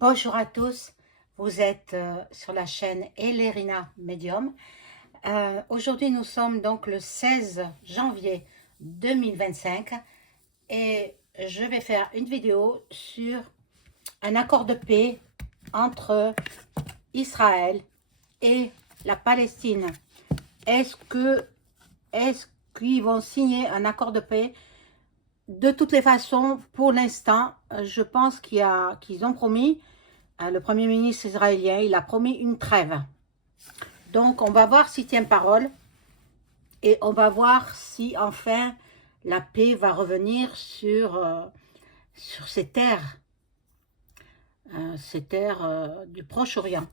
Bonjour à tous, vous êtes sur la chaîne Elerina Medium. Aujourd'hui nous sommes donc le 16 janvier 2025 et je vais faire une vidéo sur un accord de paix entre Israël et la Palestine. Est-ce que est-ce qu'ils vont signer un accord de paix? De toutes les façons, pour l'instant, je pense qu'ils ont promis. Le Premier ministre israélien, il a promis une trêve. Donc, on va voir s'il tient parole et on va voir si, enfin, la paix va revenir sur ces terres du Proche-Orient.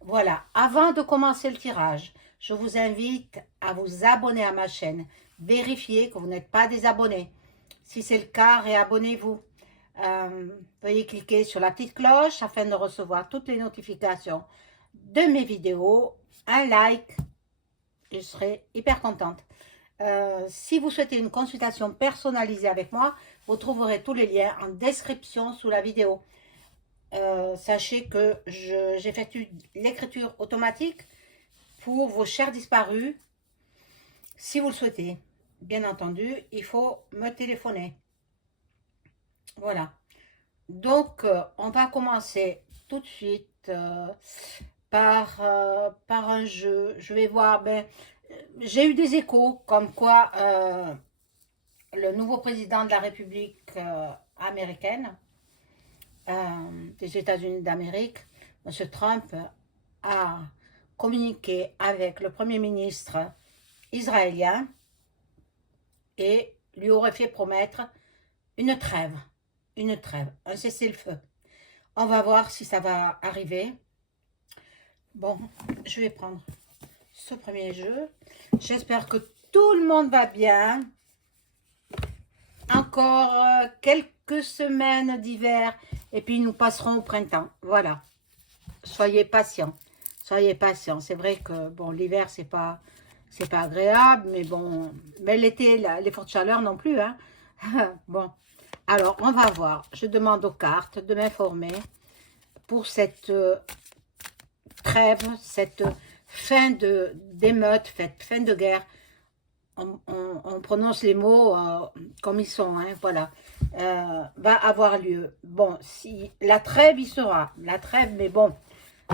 Voilà, avant de commencer le tirage, je vous invite à vous abonner à ma chaîne. Vérifiez que vous n'êtes pas des abonnés. Si c'est le cas, réabonnez-vous. Veuillez cliquer sur la petite cloche afin de recevoir toutes les notifications de mes vidéos. Un like, je serai hyper contente. Si vous souhaitez une consultation personnalisée avec moi, vous trouverez tous les liens en description sous la vidéo. Sachez que j'effectue l'écriture automatique pour vos chers disparus. Si vous le souhaitez, bien entendu, il faut me téléphoner. Voilà. Donc, on va commencer tout de suite par un jeu. Je vais voir, j'ai eu des échos comme quoi le nouveau président de la République américaine, des États-Unis d'Amérique, M. Trump, a communiqué avec le Premier ministre israélien et lui aurait fait promettre une trêve, un cessez-le-feu. On va voir si ça va arriver. Bon, je vais prendre ce premier jeu. J'espère que tout le monde va bien. Encore quelques semaines d'hiver et puis nous passerons au printemps. Voilà. Soyez patients. Soyez patients. C'est vrai que bon, l'hiver, c'est pas agréable, mais bon, mais l'été, les fortes chaleurs non plus, hein. Bon, alors on va voir. Je demande aux cartes de m'informer pour cette trêve, cette fin d'émeute, cette fin de guerre. On prononce les mots comme ils sont, hein, voilà, va avoir lieu. Bon, si la trêve, il sera, la trêve, mais bon,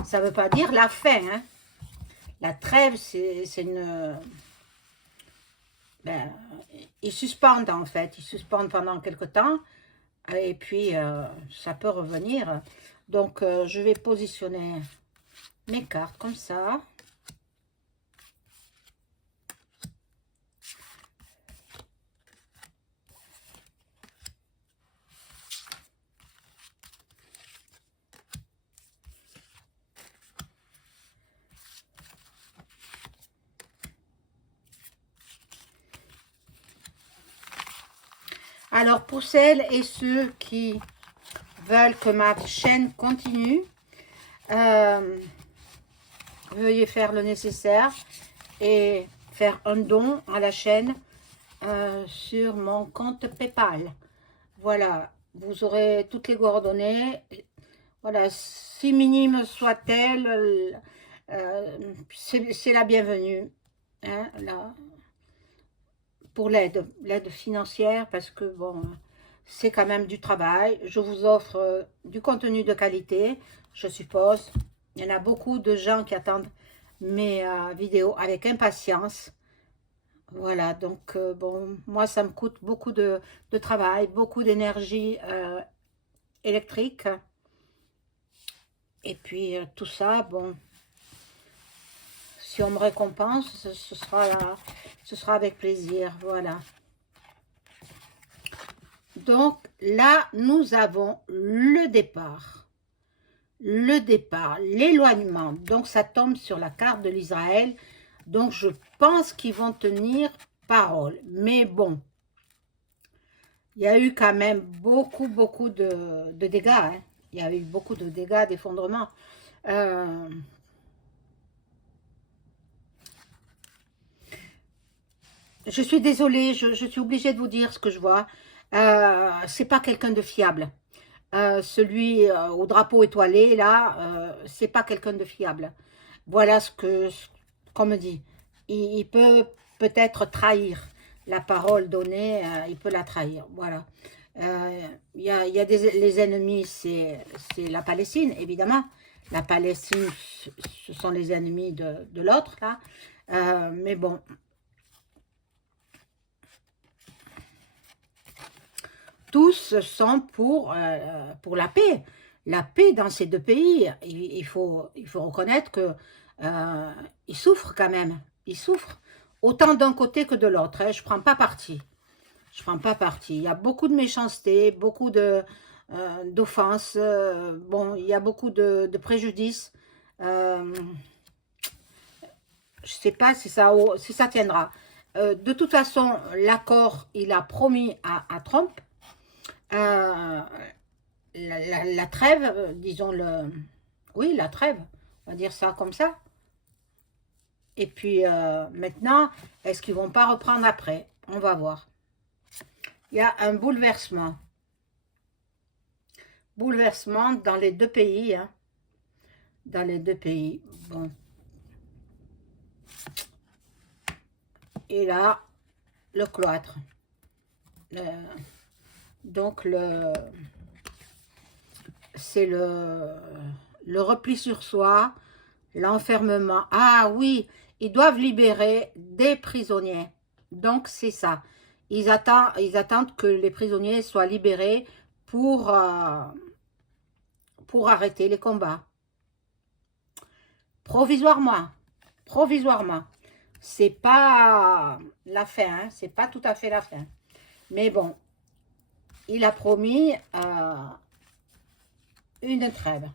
ça ne veut pas dire la fin, hein. La trêve, c'est une... Ben, ils suspendent en fait, ils suspendent pendant quelque temps, et puis ça peut revenir. Donc, je vais positionner mes cartes comme ça. Alors, pour celles et ceux qui veulent que ma chaîne continue, veuillez faire le nécessaire et faire un don à la chaîne sur mon compte PayPal. Voilà, vous aurez toutes les coordonnées. Voilà, si minime soit-elle, c'est la bienvenue. Hein, là, pour l'aide financière, parce que bon, c'est quand même du travail. Je vous offre du contenu de qualité, je suppose. Il y en a beaucoup de gens qui attendent mes vidéos avec impatience. Voilà, donc bon, moi ça me coûte beaucoup de travail, beaucoup d'énergie électrique. Et puis tout ça, bon, si on me récompense, ce sera avec plaisir, voilà. Donc là, nous avons le départ, l'éloignement. Donc ça tombe sur la carte de l'Israël. Donc je pense qu'ils vont tenir parole. Mais bon, il y a eu quand même beaucoup de dégâts. Hein. Il y a eu beaucoup de dégâts, d'effondrements. Je suis désolée, je suis obligée de vous dire ce que je vois. C'est pas quelqu'un de fiable. Celui au drapeau étoilé, là, c'est pas quelqu'un de fiable. Voilà qu'on me dit. Il peut peut-être trahir la parole donnée, il peut la trahir. Voilà. Il y a les ennemis, c'est la Palestine, évidemment. La Palestine, ce sont les ennemis de l'autre, là. Mais bon. Tous sont pour la paix. La paix dans ces deux pays. Il faut reconnaître que ils souffrent quand même. Ils souffrent. Autant d'un côté que de l'autre. Hein. Je ne prends pas parti. Je prends pas parti. Il y a beaucoup de méchanceté, beaucoup d'offenses. Bon, il y a beaucoup de préjudices. Je ne sais pas si ça tiendra. De toute façon, l'accord, il a promis à Trump la trêve, disons oui, la trêve, on va dire ça comme ça. Et puis maintenant, est-ce qu'ils vont pas reprendre après? On va voir. Il y a un bouleversement. Bouleversement dans les deux pays. Hein. Dans les deux pays. Bon. Et là, le cloître. Donc, c'est le repli sur soi, l'enfermement. Ah oui, ils doivent libérer des prisonniers. Donc, c'est ça. Ils attendent que les prisonniers soient libérés pour arrêter les combats. Provisoirement. Provisoirement. C'est pas la fin, hein, c'est pas tout à fait la fin. Mais bon, il a promis une trêve.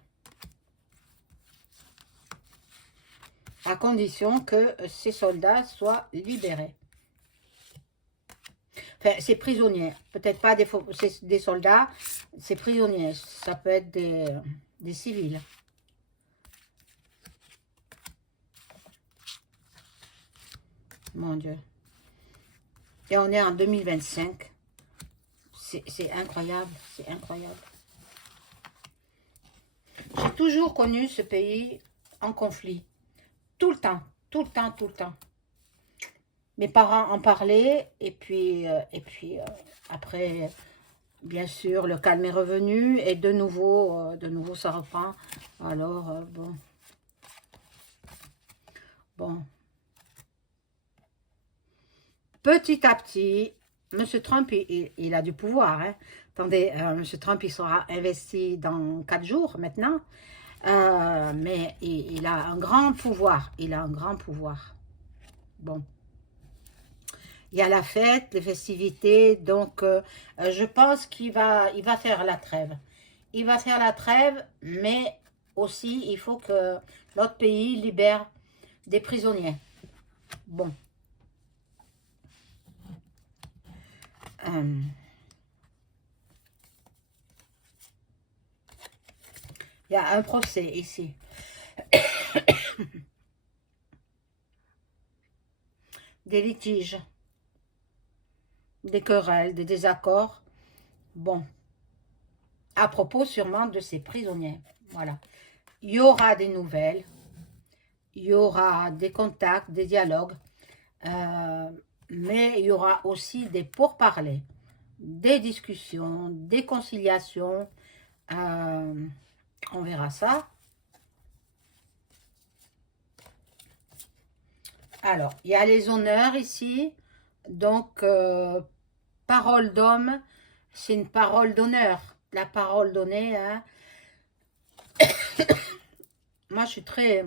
À condition que ces soldats soient libérés. Enfin, ces prisonniers. Peut-être pas des soldats, ces prisonniers. Ça peut être des civils. Mon Dieu. Et on est en 2025. C'est incroyable, c'est incroyable. J'ai toujours connu ce pays en conflit. Tout le temps, tout le temps, tout le temps. Mes parents en parlaient et puis après, bien sûr, le calme est revenu et de nouveau ça reprend. Alors, bon. Bon. Petit à petit, M. Trump, il a du pouvoir. Hein. Attendez, M. Trump, il sera investi dans 4 jours maintenant. Mais il a un grand pouvoir. Il a un grand pouvoir. Bon. Il y a la fête, les festivités. Donc, je pense il va faire la trêve. Il va faire la trêve, mais aussi, il faut que l'autre pays libère des prisonniers. Bon. Il y a un procès ici. Des litiges, des querelles, des désaccords. Bon, à propos sûrement de ces prisonniers. Voilà. Il y aura des nouvelles, il y aura des contacts, des dialogues, mais il y aura aussi des pourparlers, des discussions, des conciliations. On verra ça. Alors, il y a les honneurs ici. Donc, parole d'homme, c'est une parole d'honneur. La parole donnée, hein. Moi, je suis très,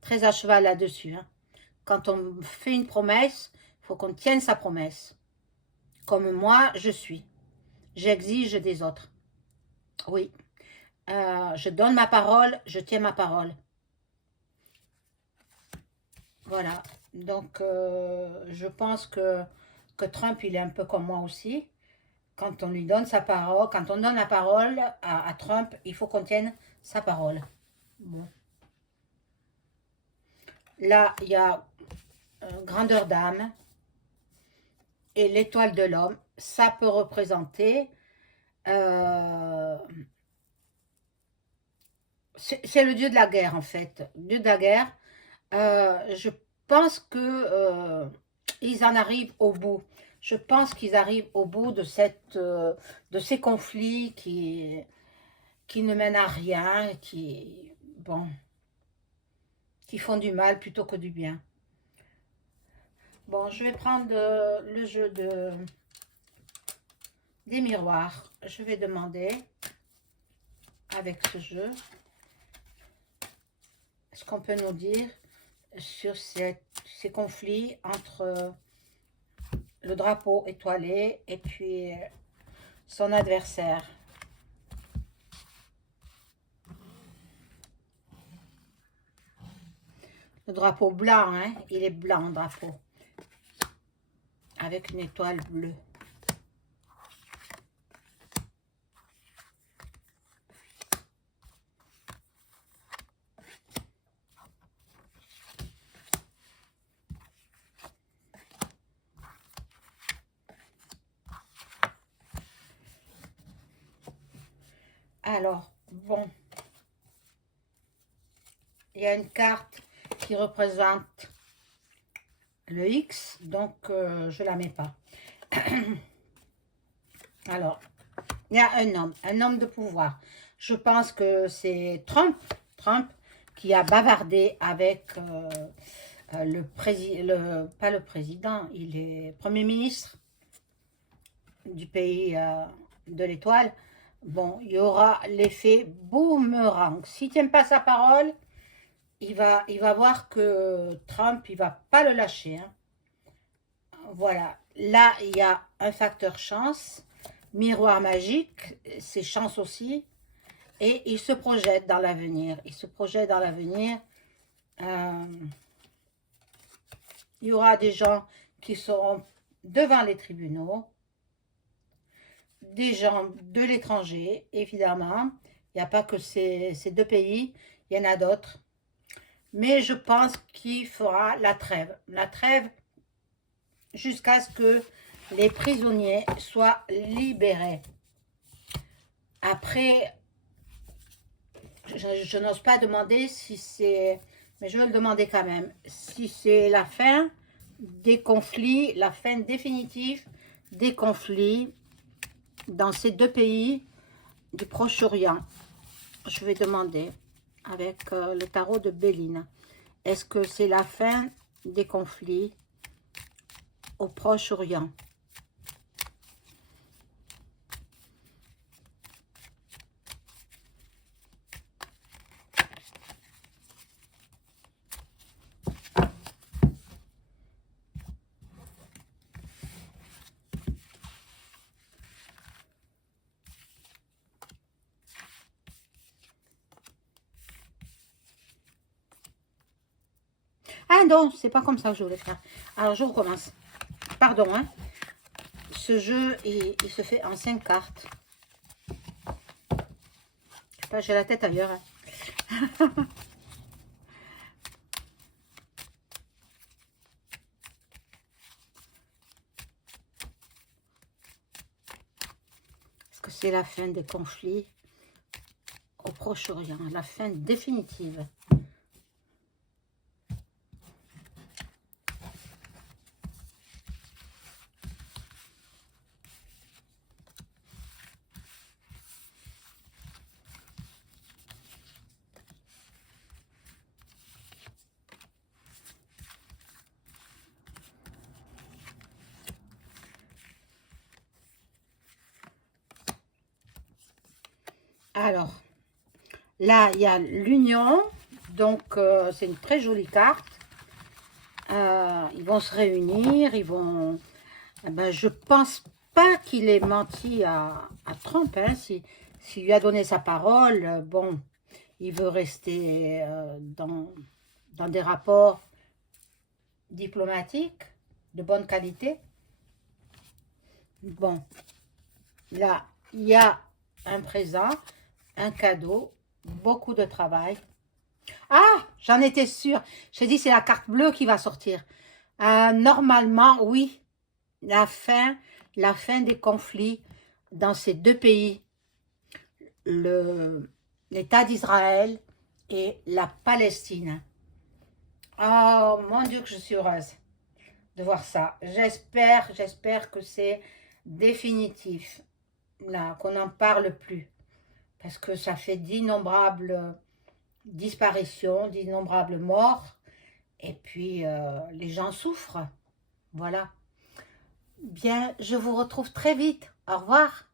très à cheval là-dessus. Hein. Quand on fait une promesse, il faut qu'on tienne sa promesse. Comme moi, je suis. J'exige des autres. Oui. Je donne ma parole, je tiens ma parole. Voilà. Donc, je pense que Trump, il est un peu comme moi aussi. Quand on lui donne sa parole, quand on donne la parole à Trump, il faut qu'on tienne sa parole. Bon. Là, il y a grandeur d'âme et l'étoile de l'homme. Ça peut représenter Euh, c'est le dieu de la guerre, en fait. Dieu de la guerre. Je pense que ils en arrivent au bout. Je pense qu'ils arrivent au bout de ces conflits qui ne mènent à rien, bon, qui font du mal plutôt que du bien. Bon, je vais prendre le jeu des miroirs. Je vais demander, avec ce jeu, ce qu'on peut nous dire sur ces conflits entre le drapeau étoilé et puis son adversaire. Le drapeau blanc, hein, il est blanc, le drapeau, avec une étoile bleue. Alors, bon, il y a une carte qui représente le X, donc je ne la mets pas. Alors, il y a un homme de pouvoir. Je pense que c'est Trump qui a bavardé avec le président, pas le président, il est premier ministre du pays de l'étoile. Bon, il y aura l'effet boomerang. S'il ne tient pas sa parole, il va voir que Trump, il ne va pas le lâcher. Hein. Voilà. Là, il y a un facteur chance. Miroir magique, c'est chance aussi. Et il se projette dans l'avenir. Il se projette dans l'avenir. Il y aura des gens qui seront devant les tribunaux. Des gens de l'étranger, évidemment. Il n'y a pas que ces deux pays. Il y en a d'autres. Mais je pense qu'il fera la trêve. La trêve jusqu'à ce que les prisonniers soient libérés. Après, je n'ose pas demander si c'est, mais je vais le demander quand même, si c'est la fin des conflits, la fin définitive des conflits dans ces deux pays du Proche-Orient. Je vais demander avec le tarot de Béline. Est-ce que c'est la fin des conflits au Proche-Orient? Ah non, c'est pas comme ça que je voulais faire. Alors, je recommence. Pardon, hein. Ce jeu, il se fait en 5 cartes. Je sais pas, j'ai la tête ailleurs. Hein. Est-ce que c'est la fin des conflits au Proche-Orient? La fin définitive. Alors, là, il y a l'union. Donc, c'est une très jolie carte. Ils vont se réunir. Ils vont... Eh ben, je pense pas qu'il ait menti à Trump. Hein, s'il lui a donné sa parole, bon, il veut rester dans des rapports diplomatiques de bonne qualité. Bon, là, il y a un présent, un cadeau, beaucoup de travail. Ah, j'en étais sûre. J'ai dit, c'est la carte bleue qui va sortir. Normalement, oui, la fin des conflits dans ces deux pays, l'État d'Israël et la Palestine. Oh mon Dieu que je suis heureuse de voir ça. J'espère que c'est définitif, là, qu'on n'en parle plus. Parce que ça fait d'innombrables disparitions, d'innombrables morts. Et puis, les gens souffrent. Voilà. Bien, je vous retrouve très vite. Au revoir.